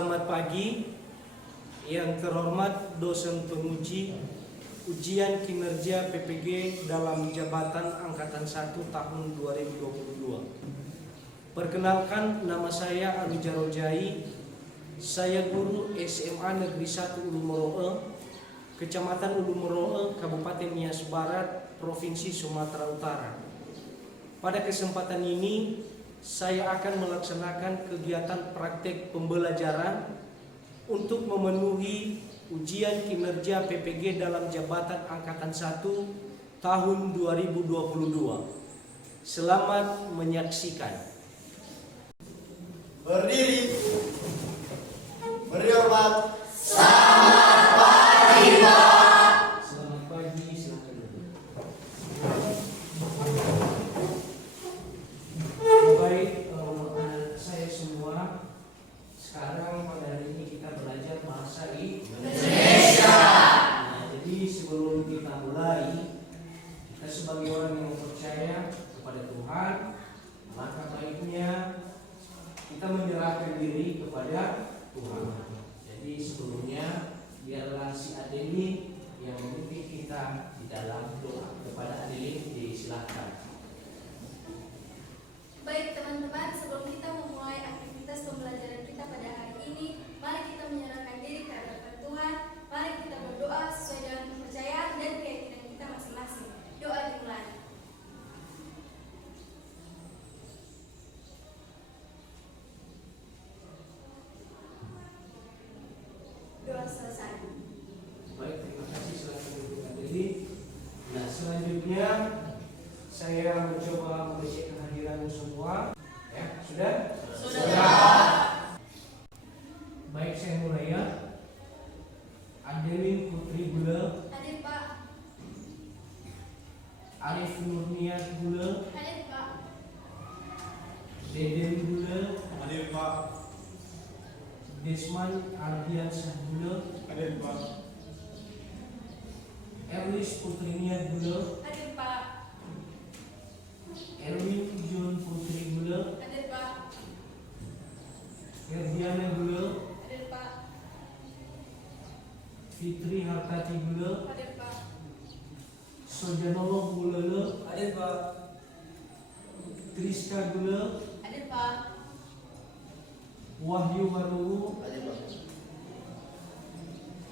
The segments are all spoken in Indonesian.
Selamat pagi, yang terhormat dosen penguji ujian kinerja PPG dalam jabatan Angkatan 1 tahun 2022. Perkenalkan, nama saya Alu Jarojai. Saya guru SMA Negeri 1 Ulu Meroe, Kecamatan Ulu Meroe, Kabupaten Nias Barat, Provinsi Sumatera Utara. Pada kesempatan ini, saya akan melaksanakan kegiatan praktek pembelajaran untuk memenuhi ujian kinerja PPG dalam jabatan Angkatan 1 tahun 2022. Selamat menyaksikan. Berdiri. Beri hormat. Selamat pagi, silakan duduk. Baik, saya semua, sekarang pada hari ini kita belajar bahasa Indonesia. Nah, jadi sebelum kita mulai, kita sebagai orang yang percaya kepada Tuhan, maka baiknya kita menyerahkan diri kepada Tuhan. Jadi sebelumnya biarlah si Adeli yang memimpin kita di dalam doa. Kepada Adeli disilahkan. Baik teman-teman, sebelum kita memulai aktivitas pembelajaran kita pada hari ini, mari kita menyerahkan diri ke hadapan Tuhan. Mari kita berdoa sesuai dengan kepercayaan dan keyakinan kita masing-masing. Doa dimulai. Doa selesai. Baik, terima kasih, silakan duduk Adeli. Nah, selanjutnya saya mencoba mengecek kehadiranmu semua. Ya, sudah? Baik, saya mulai ya. Adelin Putri Gule, Hadir Pak. Arif Nurniat Gule, Hadir Pak. Deden Gule, Hadir Pak. Desman Ardiansyah Gule, Hadir Pak. Erlis Putriniat Gule, Hadir Pak. Erwin Jun Putri Gule, Hadir Pak. Herdiana Gule, Hadir Pak. Fitri Hartati Gule, Hadir Pak. Sojanolo Gule, Hadir Pak. Triska Gule, Hadir Pak. Wahyu Maruwu, Hadir Pak.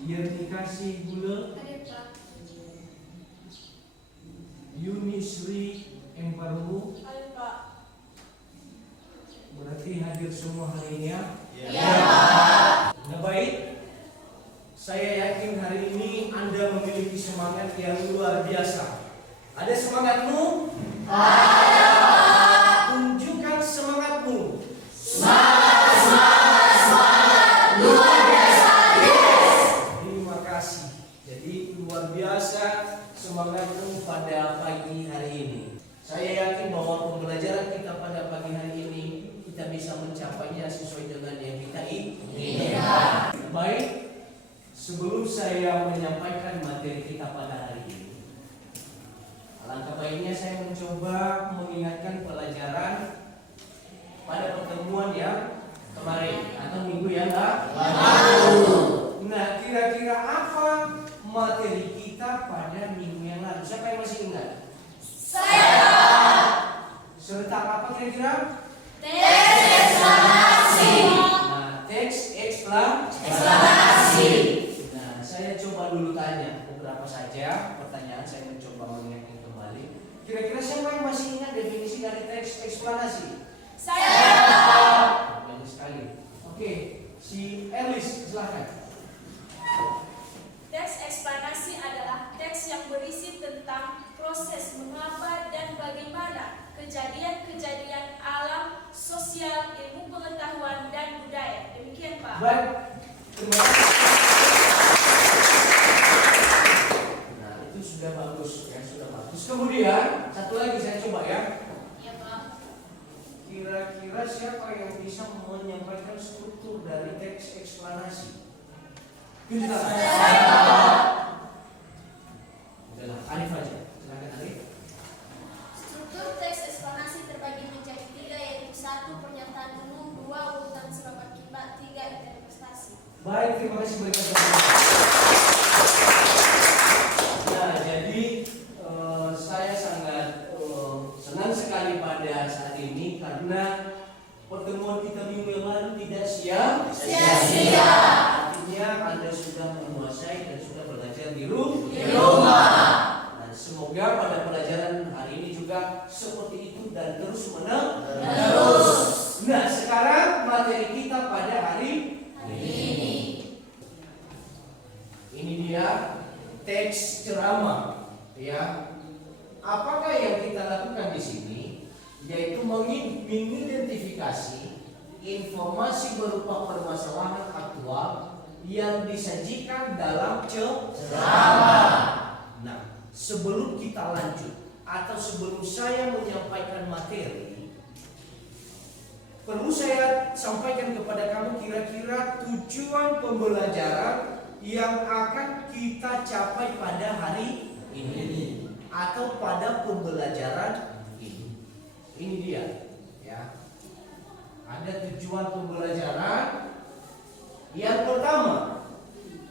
Yernikasi Gule, Hadir Pak. Yunisri Embaru. Hadir Pak. Berarti hadir semua hari ini ya? Ya. Nah, baik, saya yakin hari ini Anda memiliki semangat yang luar biasa. Ada semangatmu? Ada. Tunjukkan semangatmu. Terima kasih. Jadi luar biasa semangatmu pada pagi hari ini. Saya yakin bahwa pembelajaran kita pada pagi hari ini kita bisa mencapainya sesuai dengan yang kita inginkan. Baik, sebelum saya menyampaikan materi kita pada hari ini, alangkah baiknya saya mencoba mengingatkan pelajaran pada pertemuan yang kemarin atau minggu yang lalu. Nah, kira-kira apa materi kita pada minggu yang lalu? Siapa yang masih ingat? Serta apa kira-kira? Nah, teks eksplanasi. Nah, saya coba dulu tanya beberapa saja pertanyaan, saya mencoba mengingatkan kembali. Kira-kira siapa yang masih ingat definisi dari teks eksplanasi? Banyak sekali. Oke, si Elis silahkan. Teks eksplanasi adalah teks yang berisi tentang proses mengapa dan bagaimana kejadian-kejadian alam, sosial, ilmu pengetahuan, dan budaya. Demikian, Pak. Baik, terima kasih. Nah, itu sudah bagus ya, sudah bagus. Kemudian satu lagi saya coba ya. Ya, Pak. Kira-kira siapa yang bisa menyampaikan struktur dari teks eksplanasi? Kita. Udahlah, Arif aja. Silakan Arif. Struktur teks eksplanasi terbagi menjadi 3, yaitu 1. Pernyataan umum, 2. Urutan surat akibat, 3. Interpretasi menguasai dan sudah belajar di rumah. Dan semoga pada pelajaran hari ini juga seperti itu dan terus menerus. Nah, sekarang materi kita pada hari ini. Ini dia teks ceramah, ya. Apakah yang kita lakukan di sini? Yaitu mengidentifikasi informasi berupa permasalahan aktual yang disajikan dalam ceramah. Nah, sebelum kita lanjut atau sebelum saya menyampaikan materi, perlu saya sampaikan kepada kamu kira-kira tujuan pembelajaran yang akan kita capai pada hari ini atau pada pembelajaran ini. Ini dia, ya. Ada tujuan pembelajaran. Yang pertama,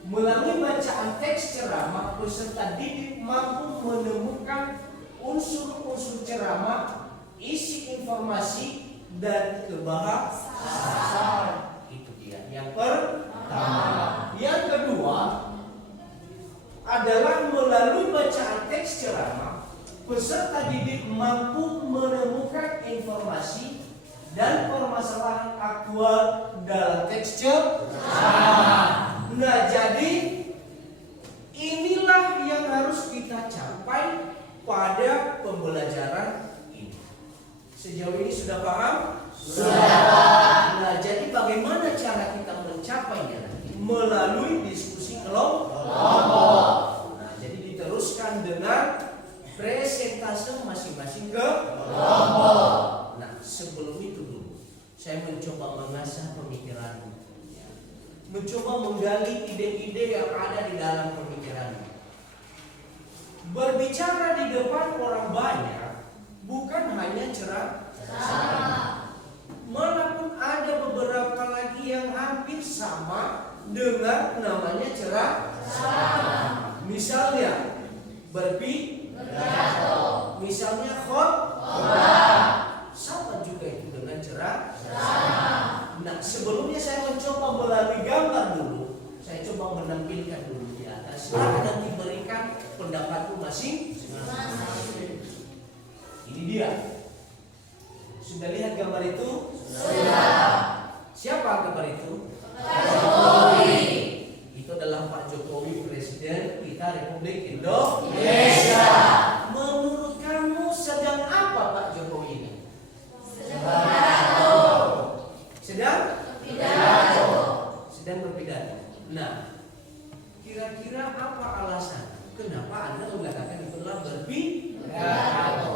melalui bacaan teks ceramah, peserta didik mampu menemukan unsur-unsur ceramah, isi informasi, dan kebahasan. Itu dia yang pertama. Yang kedua adalah melalui bacaan teks ceramah, peserta didik mampu menemukan informasi dan permasalahan aktual dalam teks ceramah. Nah, jadi inilah yang harus kita capai pada pembelajaran ini. Sejauh ini sudah paham? Sudah. Nah, jadi bagaimana cara kita mencapainya nanti? Melalui diskusi kelompok. Nah, jadi diteruskan dengan presentase masing-masing ke kelompok. Nah, sebelum itu dulu saya mencoba mengasah pemikiranmu, ya. Mencoba menggali ide-ide yang ada di dalam pemikiranmu. Berbicara di depan orang banyak bukan hanya ceramah, malah ada beberapa lagi yang hampir sama dengan namanya ceramah. Misalnya berpidato, misalnya khotbah, sama juga itu dengan ceramah. Nah, sebelumnya saya mencoba melalui gambar dulu. Saya coba menampilkan dulu di atas. Silahkan nanti berikan pendapatku masing-masing. Ini dia. Sudah lihat gambar itu? Sudah. Siapa gambar itu? Pak Jokowi. Itu adalah Pak Jokowi, Presiden kita Republik Indonesia. Menurut kamu sedang apa Pak Jokowi ini? Sedang berpidato. Nah, kira-kira apa alasan kenapa Anda mengatakan itu adalah berpidato?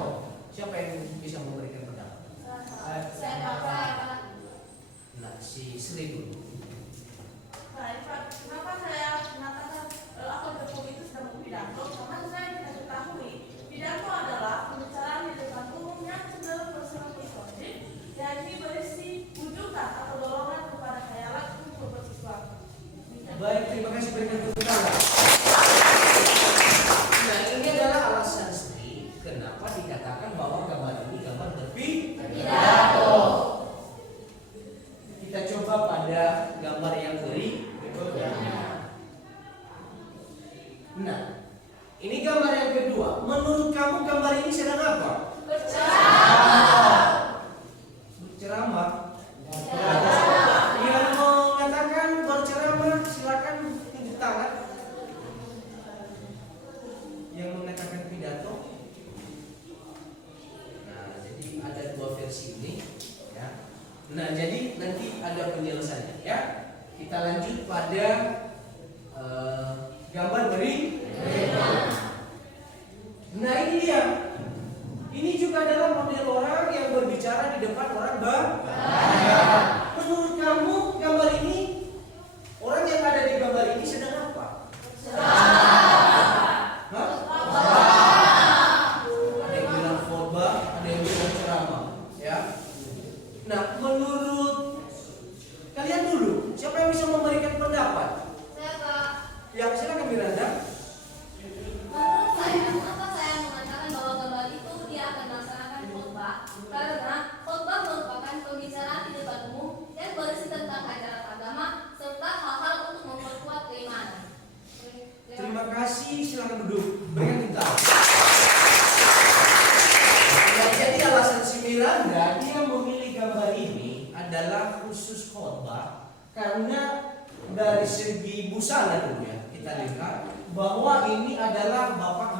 Siapa yang bisa memberikan pendapat? Saya Bapak. Nah, si Sri dulu. Baik, Pak. Kenapa saya mengatakan Pak Jokowi itu sedang berpidato? Karena saya tidak ketahui pidato adalah pembicaraan di depan umum yang cenderung bersifat persuasif, yakni berisi ujukan atau dorongan kepada khayalan untuk bersesuatu. Baik, terima kasih, berikan tepuk tangan. Nah, ini adalah alasan Sri kenapa dikatakan bahwa gambar ini gambar berpidato. Kita coba pada gambar yang berikutnya. Nah, ini gambar yang kedua. Menurut kamu gambar ini sedang apa? Berceramah. Yang mengatakan berceramah silakan tunjuk tangan. Yang mengatakan pidato. Nah, jadi ada dua versi ini, ya. Nah, jadi nanti ada penjelasannya, ya. Kita lanjut pada gambar berikutnya. Nah, ini dia. Ini juga adalah model orang yang berbicara di depan orang banyak. Menurut kamu gambar ini, orang yang ada di gambar ini sedang apa? Hah? Ada yang bilang khotbah, ada yang bilang ceramah, ya. Nah, menurut kalian dulu, siapa yang bisa memberikan pendapat? Saya Pak. Ya, silakan Miranda. Menurut saya, kenapa saya mengatakan bahwa gambar itu dia akan melaksanakan khotbah? Karena khotbah merupakan pembicaraan di depan umum yang berisi tentang ajaran agama serta hal-hal untuk memperkuat keimanan. terima kasih. Silakan duduk. Berikan kita. Ya, jadi alasan si Miranda dia memilih gambar ini adalah khusus khotbah karena dari segi busana dulu ya kita lihat bahwa ini adalah Bapak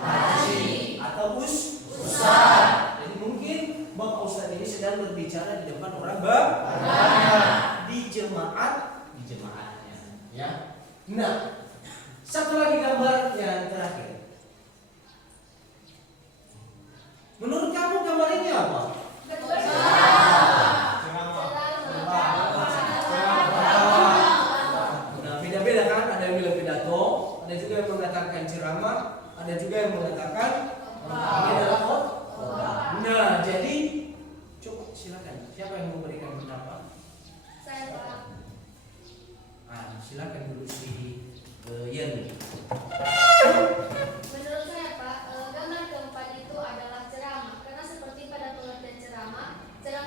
Haji atau Ustaz. Jadi mungkin Bapak Ustaz ini sedang berbicara di depan orang banyak di jemaatnya, ya. Nah, satu lagi gambar yang terakhir. Menurut kamu gambar ini apa? Nah, beda-beda kan? Ada yang bilang pidato, ada juga yang mengatakan ceramah, ada juga yang mengatakan ini adalah khotbah. Nah, jadi coba silakan. Siapa yang memberikan pendapat? Saya Pak. Silakan dulu si Yeni. Menurut saya Pak, gambar keempat itu adalah ceramah. Karena seperti pada pengertian ceramah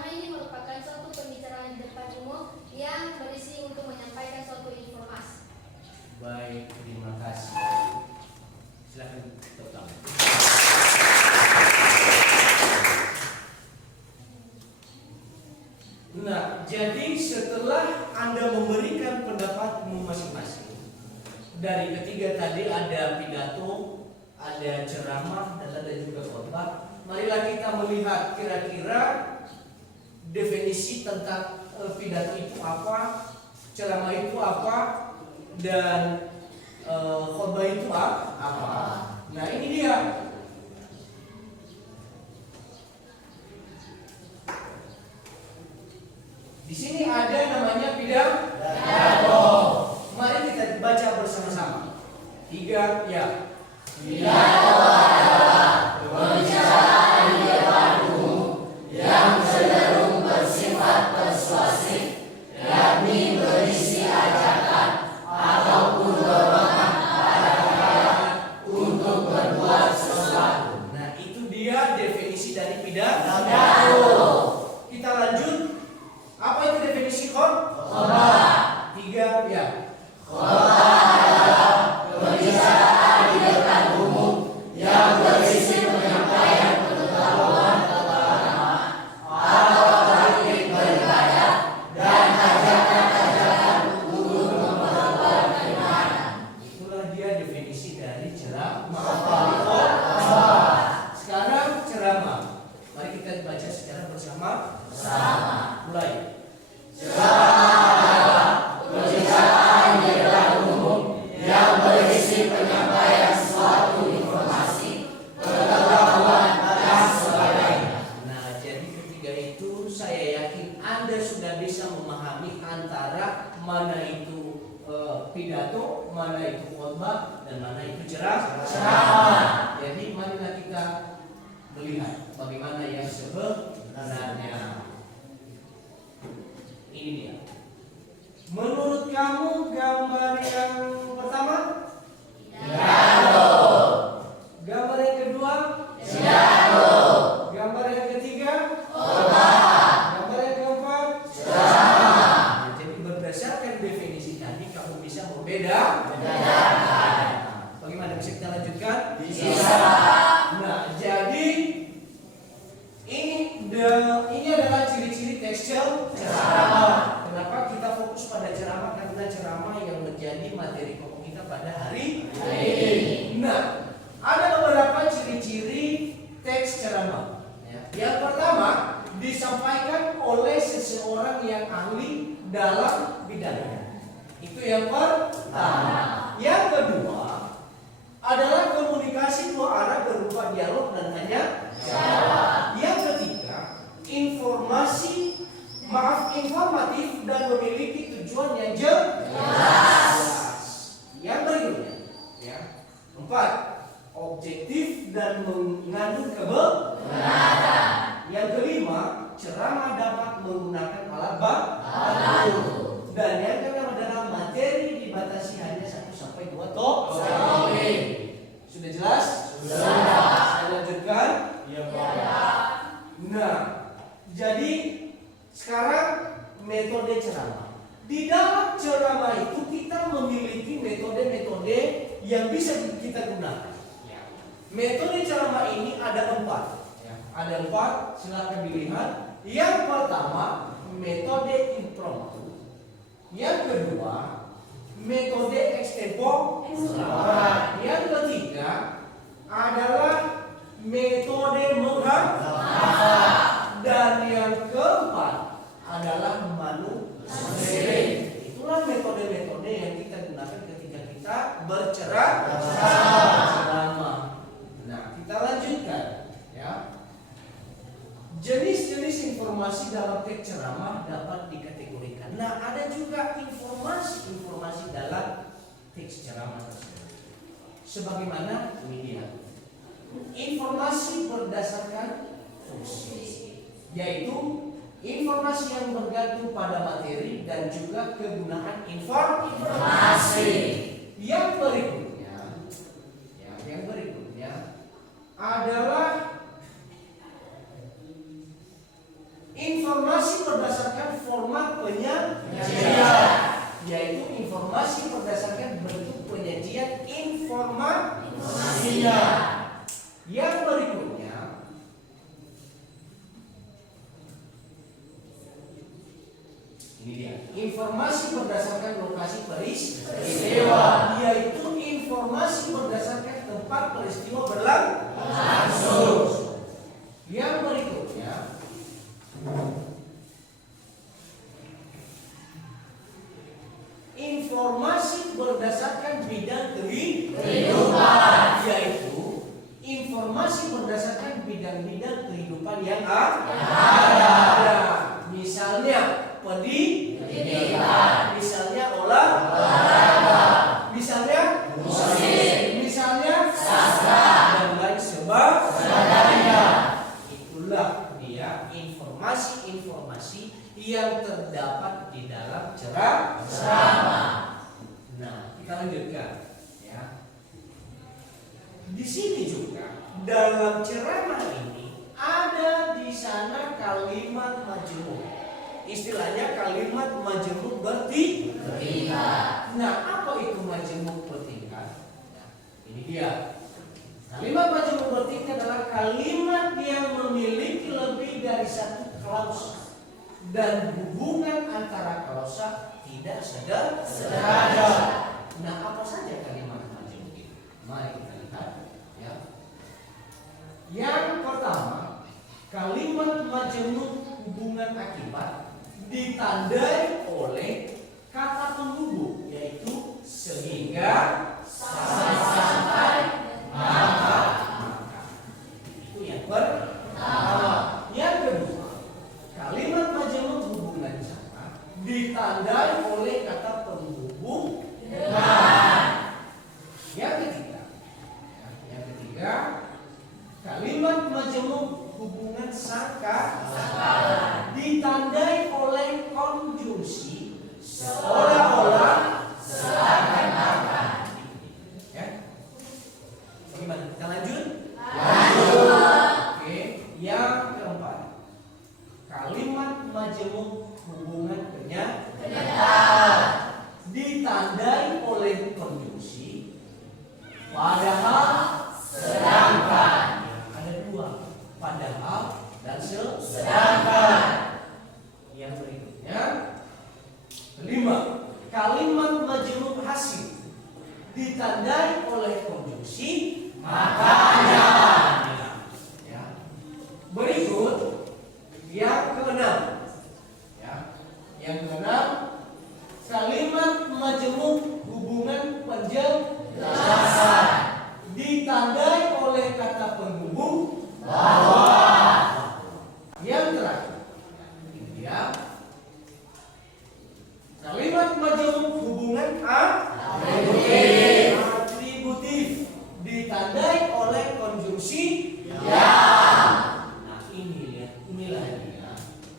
ini merupakan suatu pembicaraan di depan umum yang berisi untuk menyampaikan suatu informasi. Baik, terima kasih. Silakan tepuk tangan. Nah, jadi setelah Anda memberikan pendapatmu masing-masing, dari ketiga tadi ada pidato, ada ceramah, dan ada juga khotbah. Marilah kita melihat kira-kira definisi tentang pidato itu apa, ceramah itu apa, dan khotbah itu apa. Nah, ini dia. Di sini ada namanya pidato. Mari kita baca bersama-sama. 3, ya. Pidato adalah pembicaraan di depan umum yang cenderung bersifat persuasif, yakni berisi ajakan ataupun dorongan pada rakyat untuk berbuat sesuatu. Nah, itu dia definisi dari pidato. Kita lanjut. Apa itu definisi khotbah? 3, ya. Khotbah adalah pembicaraan di depan umum yang berisi penyampaian pengetahuan keagamaan atau praktik beribadah dan ajakan-ajakan untuk memperkuat keimanan. Itulah dia definisi dari ceramah. Sekarang ceramah. Mari kita baca secara bersama-sama. Mulai. Ceramah adalah pembicaraan di depan umum yang berisi penyampaian suatu informasi, pengetahuan, dan sebagainya. Nah, jadi ketiga itu saya yakin Anda sudah bisa memahami antara mana itu pidato, mana itu khotbah, dan mana itu ceramah. Jadi marilah kita melihat bagaimana yang sebenarnya. Ini dia. Menurut kamu gambar yang pertama? Pidato. Gambar yang kedua? Pidato. Gambar yang ketiga? Khotbah. Gambar yang keempat? Ceramah. Nah, jadi berdasarkan definisi tadi kamu bisa membedakan. Bagaimana bisa kita lanjutkan? Bisa. Nah, jadi ini adalah ciri-ciri teks ceramah. Kenapa kita fokus pada ceramah? Karena ceramah yang menjadi materi pokok kita pada hari ini. Nah, ada beberapa ciri-ciri teks ceramah. Yang pertama, disampaikan oleh seseorang yang ahli dalam bidangnya. Itu yang pertama. Yang kedua adalah komunikasi dua arah berupa dialog dan tanya jawab. Yang ketiga, informatif dan memiliki tujuan yang jelas. Yang berikutnya, ya. 4, objektif dan mengandung kebenaran. Yang kelima, ceramah dapat menggunakan alat bantu. Dan yang keenam adalah materi dibatasi hanya 1 sampai 2 topik. Sudah jelas? Sudah. Saya lanjutkan? Iya, Pak. Nah, jadi sekarang metode ceramah. Di dalam ceramah itu kita memiliki metode-metode yang bisa kita gunakan. Ya. Metode ceramah ini ada 4. Ya. Ada 4, silakan dilihat. Yang pertama, metode impromptu. Yang kedua, metode extempo. Yang ketiga adalah metode menghafal. Dan yang keempat adalah manuskrip. Itulah metode-metode yang kita gunakan ketika kita berceramah. Nah, kita lanjutkan ya. Jenis-jenis informasi dalam teks ceramah dapat dikategorikan. Nah, ada juga informasi-informasi dalam teks ceramah tersebut. Sebagaimana ini dia. Informasi berdasarkan fungsi, yaitu informasi yang bergantung pada materi dan juga kegunaan informasi. Yang berikutnya adalah informasi berdasarkan format penyajian, yaitu informasi berdasarkan bentuk penyajian informasinya. Yang berikutnya ini dia, informasi berdasarkan lokasi peristiwa, yaitu informasi berdasarkan tempat peristiwa berlangsung. Yang berikutnya informasi berdasarkan bidang kehidupan, yaitu informasi berdasarkan bidang-bidang kehidupan yang ada. Misalnya pendidikan, misalnya olahraga, misalnya musik, misalnya sastra, dan lain sebagainya. Itulah dia informasi-informasi yang terdapat di dalam ceramah. Nah, kita lanjutkan ya. Di sini juga dalam ceramah ini ada di sana kalimat majemuk. Istilahnya kalimat majemuk bertingkat. Nah, apa itu majemuk bertingkat? Nah, ini dia. Kalimat majemuk bertingkat adalah kalimat yang memiliki lebih dari satu klausa dan hubungan antara klausa tidak sederhana. Nah, apa saja kalimat majemuk itu? Mari kita lihat ya. Yang pertama, kalimat majemuk hubungan akibat ditandai oleh kata penghubung, yaitu sehingga, sampai, maka. Itu yang pertama. Yang kedua, kalimat majemuk hubungan sama ditandai oleh kata penghubung dengan. Yang ketiga, kalimat majemuk hubungan sangka ditandai oleh konjungsi seolah-olah, seakan-akan. Ya. Bagaimana? Kita lanjut? Oke. Yang keempat, kalimat majemuk hubungan kenyataan ditandai oleh konjungsi padahal, sedangkan. Ada dua, padahal dan sedangkan. Yang berikutnya, kelima, kalimat majemuk hasil ditandai oleh konjungsi makanya. Ya. Berikut yang keenam. Ya. Yang keenam, kalimat majemuk hubungan penjelasan ditandai oleh kata penghubung bahwa. Yang terakhir, ini dia. Kalimat majemuk hubungan atributif ditandai oleh konjungsi yang. Nah, inilah dia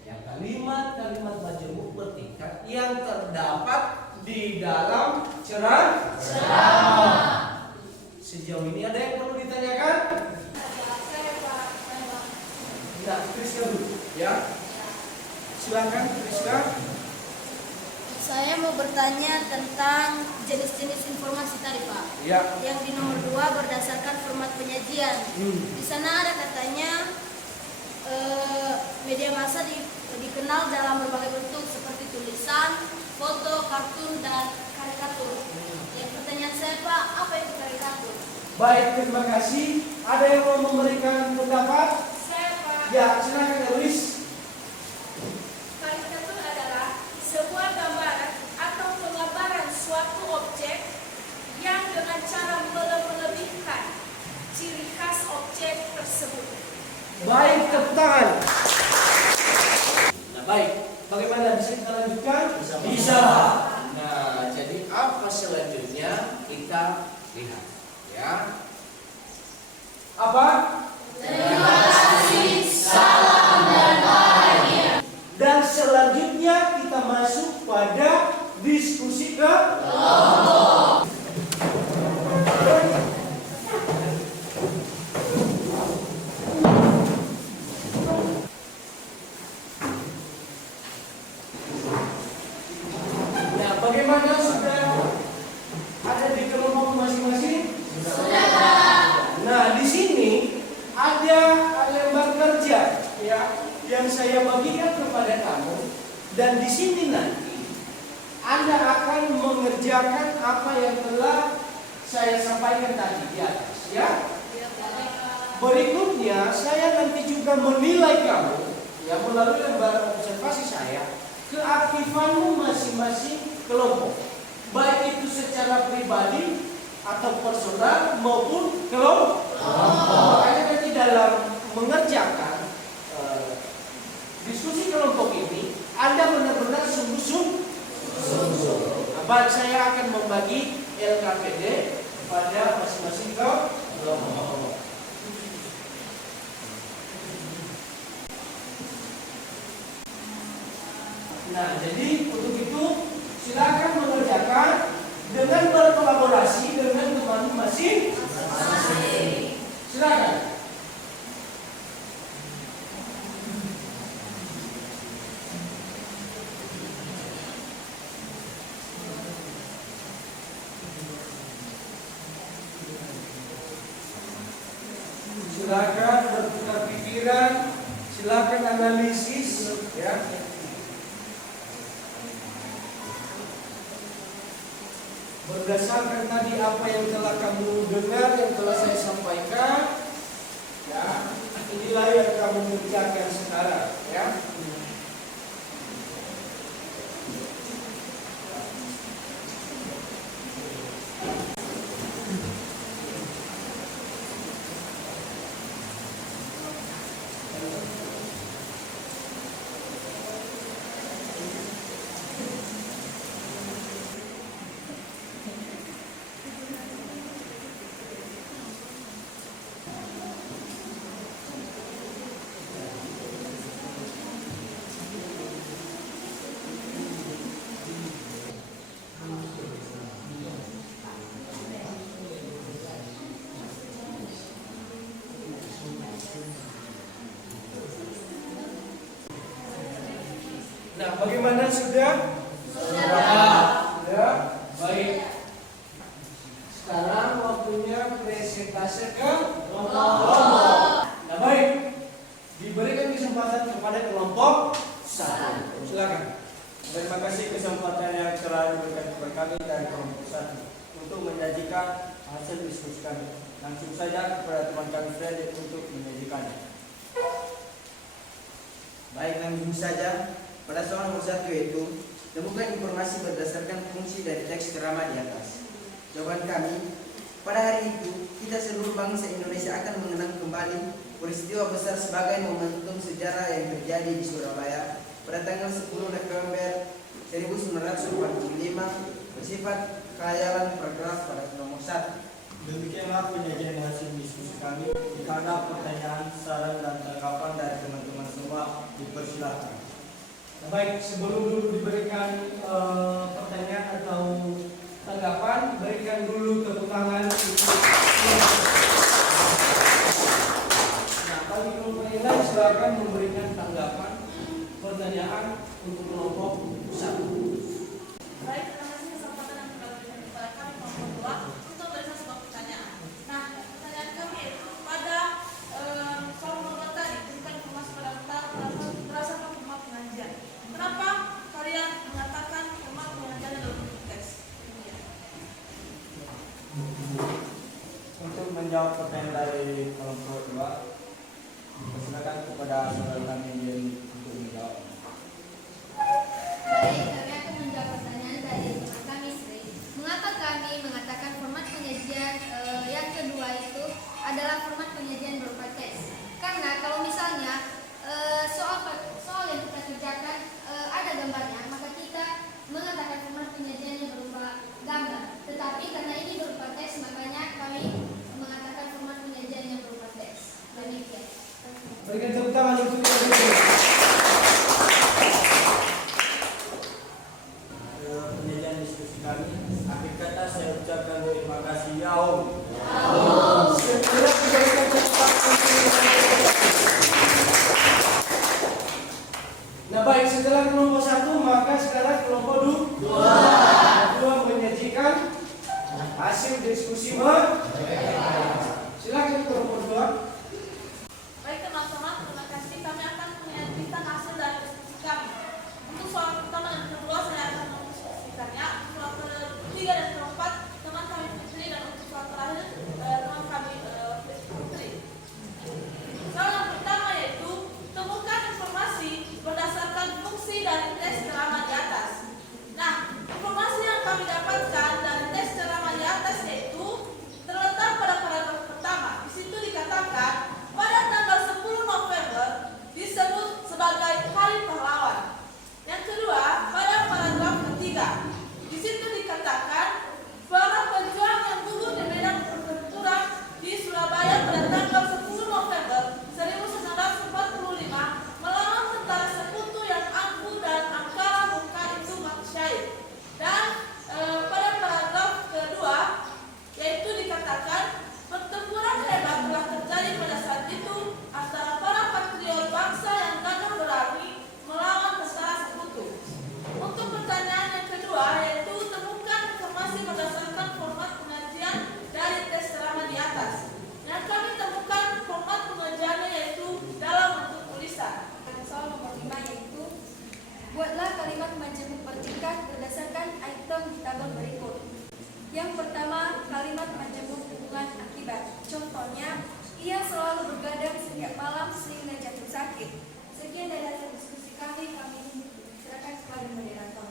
yang kalimat-kalimat majemuk bertingkat yang terdapat di dalam ceramah. Sejauh ini ada yang perlu ditanyakan? Nah, Kriska dulu, ya. Silakan, Kriska. Saya mau bertanya tentang jenis-jenis informasi tadi, Pak. Ya. Yang di nomor 2 berdasarkan format penyajian. Di sana ada katanya media massa dikenal dalam berbagai bentuk seperti tulisan, foto, kartun, dan karikatur. Yang pertanyaan saya Pak, apa itu karikatur? Baik, terima kasih. Ada yang mau memberikan pendapat? Saya Pak. Ya, silakan Elis. Karikatur adalah sebuah gambaran atau penggambaran suatu objek yang dengan cara melebihkan ciri khas objek tersebut. Baik, tepuk tangan. Nah, baik. Bagaimana bisa kita lanjutkan? Bisa. Nah, jadi apa selanjutnya kita lihat, ya. Apa? Terima kasih, salam dan bahagia. Dan selanjutnya kita masuk pada diskusi kelompok. Nah, bagaimana sudah ada di kelompok masing-masing? Nah, di sini ada lembar kerja ya yang saya bagikan kepada kamu, dan di sini nanti Anda akan mengerjakan apa yang telah saya sampaikan tadi di atas ya. Berikutnya saya nanti juga menilai kamu ya melalui lembar observasi saya keaktifanmu masing-masing kelompok, baik itu secara pribadi atau personal maupun kelompok. Makanya nanti dalam mengerjakan diskusi kelompok ini Anda benar-benar sungguh-sungguh. Nah, baik, saya akan membagi LKPD kepada masing-masing kelompok. Nah, jadi untuk itu silakan mengerjakan dengan berkolaborasi dengan teman masing-masing. Silakan. Silakan bertukar pikiran, silakan analisis, ya. Berdasarkan tadi apa yang telah kamu dengar, yang telah saya sampaikan, ya, inilah yang kamu kerjakan sekarang, ya. Nah, bagaimana sudah? Sudah. Baik. Sekarang waktunya presentasi ke kelompok. Nah, baik. Diberikan kesempatan kepada kelompok 1. Silakan. Terima kasih kesempatan yang telah diberikan kepada kami dari kelompok 1 untuk menyajikan hasil diskusi kami. Langsung saja kepada teman kami Fredrik untuk menyajikannya. Baik, langsung saja. Pada soal nomor 1 yaitu temukan informasi berdasarkan fungsi dari teks ceramah di atas. Jawaban kami, pada hari itu kita seluruh bangsa Indonesia akan mengenang kembali peristiwa besar sebagai momentum sejarah yang terjadi di Surabaya pada tanggal 10 November 1945 bersifat khayalan paragraf pada nomor 1. Demikianlah penyajian hasil diskusi kami. Jika ada pertanyaan, saran, dan tanggapan dari teman-teman semua, dipersilakan. Baik, sebelum dulu diberikan pertanyaan atau tanggapan, berikan dulu tepuk tangan untuk. Nah, bagi kelompok yang lain silakan memberikan tanggapan, pertanyaan untuk kelompok 1. Baik, terima kasih kesempatan yang telah diberikan kepada kami kelompok 2 untuk bersaksi menjawab pertanyaan dari kelompok 2. Silakan kepada saudara kami yang untuk menjawab. Baik, kami akan menjawab pertanyaan dari teman kami Sri. Mengapa kami mengatakan format penyajian yang kedua itu adalah format penyajian berupa tes? Karena kalau misalnya soal yang kita kerjakan ada gambarnya, maka kita mengatakan format penyajiannya berupa gambar. Tetapi karena ini berupa tes, makanya kami mengatakan format penyajiannya berupa tes. Demikian. Berikan tepuk tangan untuk kita. Penyajian diskusi kami. Akhir kata saya ucapkan terima kasih ya Om. Setelah diberikan kesempatan. Nah baik, setelah kelompok 1 maka sekarang kelompok 2 menyajikan hasil diskusi silakan kelompok 2. Baik teman-teman, terima kasih. Kami akan menyajikan hasil dari diskusi kami. Untuk soal pertama dan kedua saya akan mendiskusikannya. Soal ketiga dan keempat teman kami Fitri, dan untuk soal terakhir teman kami Putri. Soal yang pertama yaitu temukan informasi berdasarkan fungsi dari tes ceramah di atas. Nah, informasi yang kami dapatkan dari tes ceramah di atas yaitu terletak pada paragraf pertama. Di situ dikatakan pada tanggal 10 November disebut sebagai Hari Pahlawan. Yang kedua, pada paragraf ketiga, di situ dikatakan para pejuang yang gugur di medan pertempuran di Surabaya pada tanggal 10 November 1945 melawan tentara sekutu yang ampuh dan angkara murka itu mati syahid. Dan pada paragraf kedua, yaitu dikatakan pertempuran hebat telah terjadi pada saat itu antara para patriot bangsa yang gagah berani melawan tentara sekutu. Untuk pertanyaan yang kedua, yaitu temukan informasi berdasarkan format pengajian dari tes ceramah di atas. Yang kami temukan format pengajiannya yaitu dalam bentuk tulisan. Ada soal nomor 5 yaitu buatlah kalimat majemuk bertingkat berdasarkan item di tabel berikut. Yang pertama, kalimat majemuk hubungan akibat. Contohnya, ia selalu bergadang setiap malam sehingga jatuh sakit. Sekian dari hasil diskusi kami silakan kepada moderator.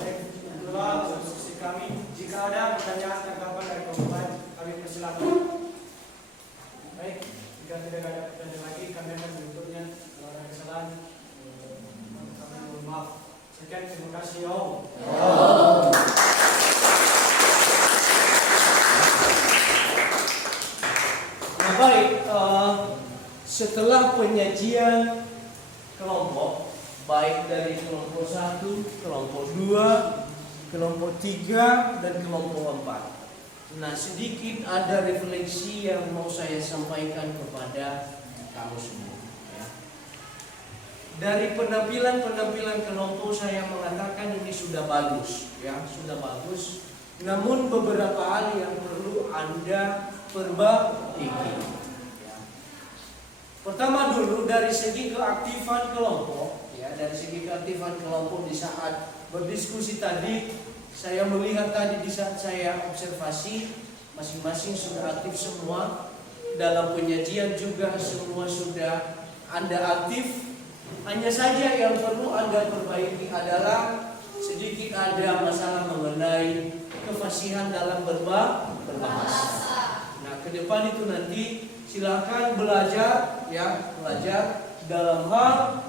Baik, itulah diskusi kami. Jika ada pertanyaan tanggapan dari kelompok, kami persilakan. Baik, jika tidak ada pertanyaan lagi, kami akan menutupnya. Kalau ada kesalahan, kami mohon maaf. Sekian, terima kasih Om. Nah baik, setelah penyajian kelompok, baik dari kelompok 1, kelompok 2, kelompok 3, dan kelompok 4. Nah sedikit ada refleksi yang mau saya sampaikan kepada kamu semua. Ya. Dari penampilan kelompok saya mengatakan ini sudah bagus, ya sudah bagus. Namun beberapa hal yang perlu Anda perbaiki. Ya. Pertama dulu dari segi keaktifan kelompok, ya dari segi keaktifan kelompok di saat berdiskusi tadi, saya melihat tadi di saat saya observasi masing-masing sudah aktif semua. Dalam penyajian juga semua sudah Anda aktif. Hanya saja yang perlu Anda perbaiki adalah sedikit ada masalah mengenai kefasihan dalam berbahasa. Nah, ke depan itu nanti silakan belajar, ya, belajar dalam hal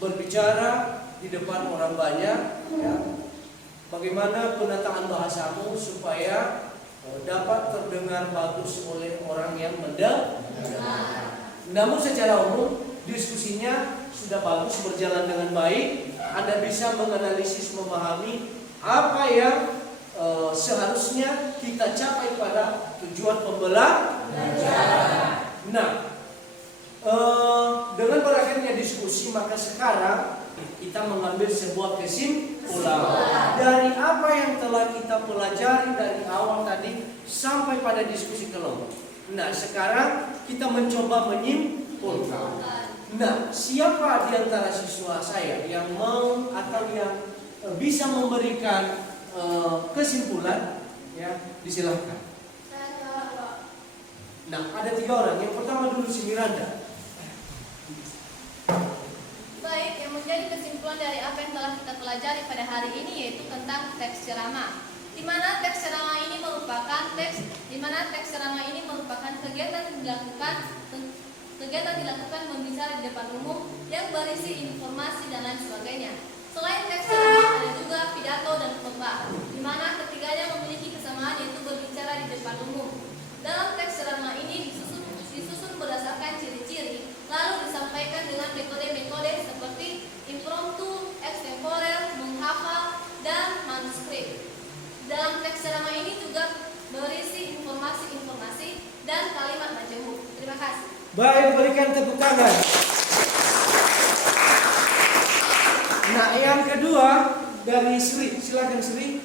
berbicara di depan orang banyak, ya. Bagaimana penataan bahasamu supaya dapat terdengar bagus oleh orang yang mendengar. Namun secara umum diskusinya sudah bagus, berjalan dengan baik. Anda bisa menganalisis, memahami apa yang seharusnya kita capai pada tujuan pembelajaran. Nah, dengan berakhirnya diskusi, maka sekarang kita mengambil sebuah kesimpulan dari apa yang telah kita pelajari dari awal tadi sampai pada diskusi kelompok. Nah, sekarang kita mencoba menyimpulkan. Nah, siapa di antara siswa saya yang mau atau yang bisa memberikan kesimpulan Ya, disilahkan. Saya telah, Pak. Nah, ada 3 orang. Yang pertama dulu si Miranda. Baik, yang menjadi kesimpulan dari apa yang telah kita pelajari pada hari ini yaitu tentang teks ceramah. Di mana teks ceramah ini merupakan kegiatan dilakukan membicara di depan umum yang berisi informasi dan lain sebagainya. Selain teks ceramah ada juga pidato dan khotbah, di mana ketiganya memiliki kesamaan yaitu berbicara di depan umum. Dalam teks ceramah ini disusun berdasarkan ciri-ciri, lalu disampaikan dengan metode-metode seperti impromptu, extemporer, menghafal, dan manuskrip. Dalam teks ceramah ini juga berisi informasi-informasi dan kalimat majemuk. Terima kasih. Baik, berikan tepuk tangan. Nah, yang kedua dari Sri. Silakan Sri.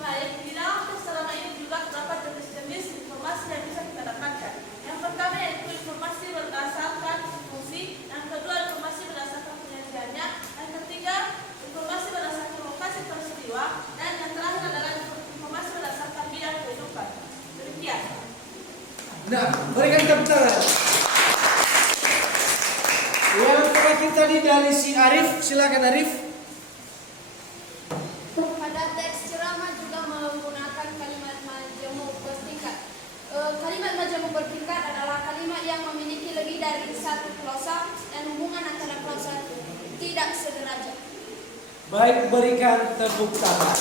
Baik, di dalam teks ceramah ini juga terdapat jenis-jenis informasi yang bisa kita dapatkan. Yang pertama yaitu informasi berdasarkan fungsi, yang kedua informasi berdasarkan penyajiannya, yang ketiga informasi berdasarkan lokasi peristiwa, dan yang terakhir adalah informasi berdasarkan bidang kehidupan. Demikian. Nah, berikan tepuk tangan. Yang terakhir tadi dari si Arif. Silakan Arif. Pada teks ceramah juga menggunakan kalimat majemuk bertingkat. Kalimat majemuk bertingkat adalah kalimat yang memiliki lebih dari satu klausa dan hubungan antara klausa tidak sederajat. Baik, berikan tepuk tangan.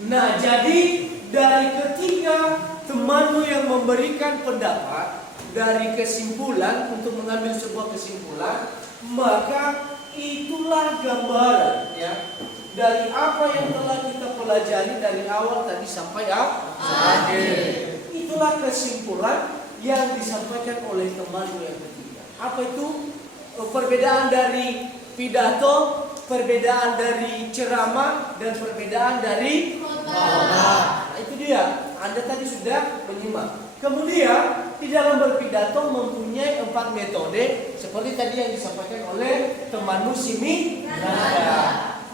Nah, jadi dari ketiga temanmu yang memberikan pendapat dari kesimpulan untuk mengambil sebuah kesimpulan, maka itulah gambaran ya dari apa yang telah kita pelajari dari awal tadi sampai akhir. Itulah kesimpulan yang disampaikan oleh temanmu yang ketiga. Apa itu? Perbedaan dari pidato, perbedaan dari ceramah, dan perbedaan dari khotbah. Nah, itu dia. Anda tadi sudah menyimak. Kemudian di dalam berpidato mempunyai 4 metode seperti tadi yang disampaikan oleh temanmu Simi.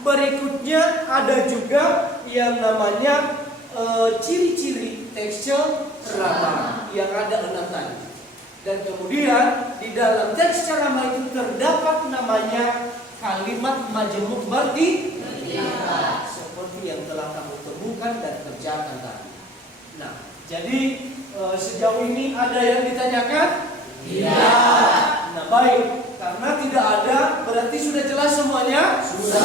Berikutnya ada juga yang namanya ciri-ciri teks ceramah yang ada 6 tadi. Dan kemudian di dalam teks ceramah itu terdapat namanya kalimat majemuk bertingkat seperti yang telah kamu temukan dan kerjakan tadi. Nah, jadi sejauh ini ada yang ditanyakan? Tidak. Nah, baik. Karena tidak ada, berarti sudah jelas semuanya? Sudah.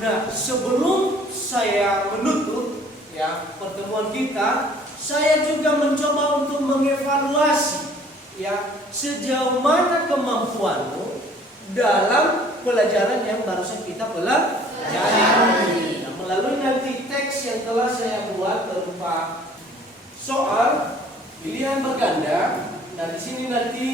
Nah, sebelum saya menutup ya pertemuan kita, saya juga mencoba untuk mengevaluasi ya sejauh mana kemampuanmu dalam pelajaran yang barusan kita pelajari. Nah, melalui nanti teks yang telah saya buat berupa soal pilihan berganda. Nah, di sini nanti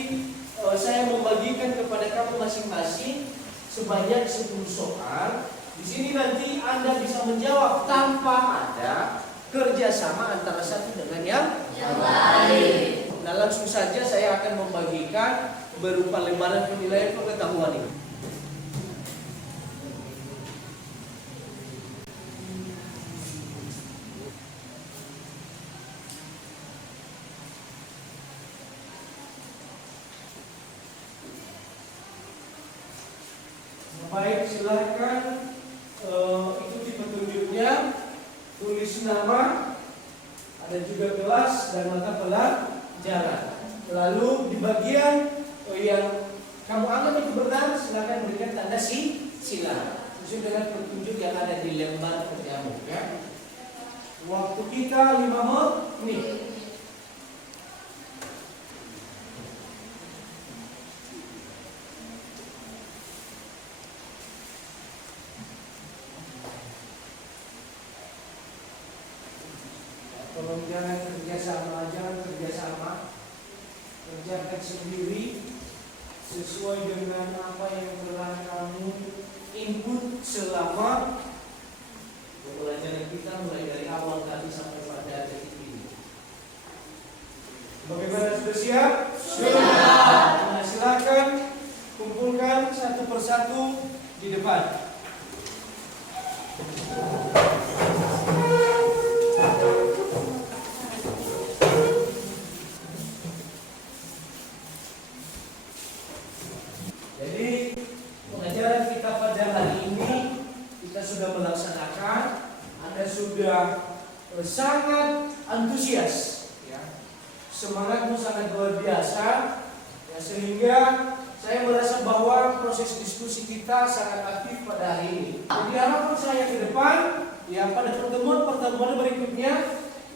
saya membagikan kepada kamu masing-masing sebanyak 10 soal. Di sini nanti Anda bisa menjawab tanpa ada kerjasama antara satu dengan yang lain. Nah, langsung saja saya akan membagikan berupa lembaran penilaian pengetahuan ini. Baik, silakan ikuti petunjuknya, tulis nama, ada juga kelas dan mata pelajaran. Lalu di bagian yang kamu anggap itu benar, silakan berikan tanda sila sesuai dengan petunjuk yang ada di lembar kerjamu. Ya. Waktu kita 5 menit. Tolong jangan kerjasama, kerjakan sendiri sesuai dengan apa yang telah kamu input selama pembelajaran kita mulai dari awal tadi sampai pada detik ini. Bagaimana, sudah siap? Sudah. Nah, silakan kumpulkan satu persatu. satu di depan. Jadi pengajaran kita pada hari ini kita sudah melaksanakan. Anda sudah sangat antusias, ya. Semangatmu sangat luar biasa, ya, sehingga saya merasa bahwa proses diskusi kita sangat aktif pada hari ini. Jadi harapan saya ke depan, ya, pada pertemuan-pertemuan berikutnya,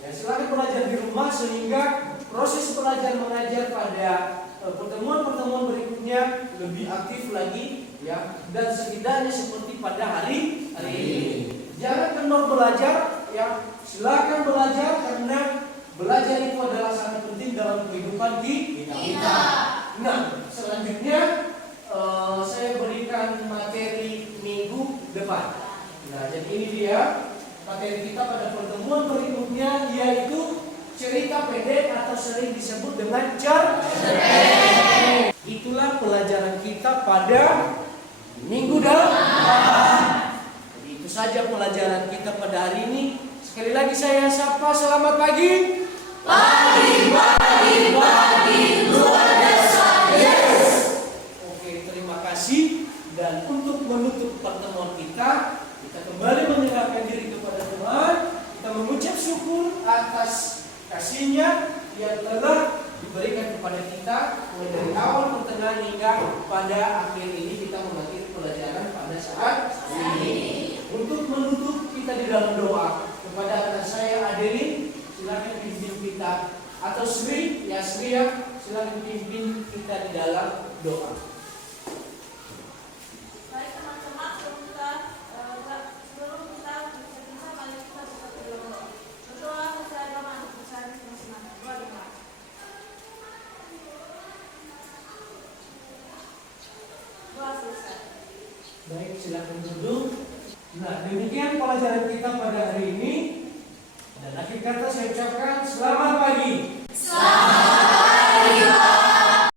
ya, silakan belajar di rumah sehingga proses belajar mengajar pada pertemuan-pertemuan berikutnya lebih aktif lagi, ya, dan setidaknya seperti pada hari ini. Jangan kendor belajar, ya, silakan belajar karena belajar itu adalah sangat penting dalam kehidupan kita. Nah, selanjutnya saya berikan materi minggu depan. Nah, jadi ini dia materi kita pada pertemuan berikutnya, yaitu cerita pendek atau sering disebut dengan cerpen. Itulah pelajaran kita pada minggu depan. Jadi itu saja pelajaran kita pada hari ini. Sekali lagi saya sapa, selamat pagi. Pagi, luar biasa, yes. Oke, terima kasih. Dan untuk menutup pertemuan kita kembali menyerahkan diri kepada Tuhan. Kita mengucap syukur atas kasih-Nya yang telah diberikan kepada kita mulai dari awal, pertengahan hingga pada akhir ini kita mengakhiri pelajaran pada saat ini. Untuk menutup kita di dalam doa, kepada anak saya Adelin, silakan pimpin kita, atau Sri, ya Sri, ya, silakan pimpin kita di dalam doa. Baik teman-teman, sebelum kita bisa, mari kita bersatu dalam doa. Berdoa sesuai agama, bersama masing-masing. Doa. Doa selesai. Baik, silakan duduk. Nah, demikian pelajaran kita pada hari ini.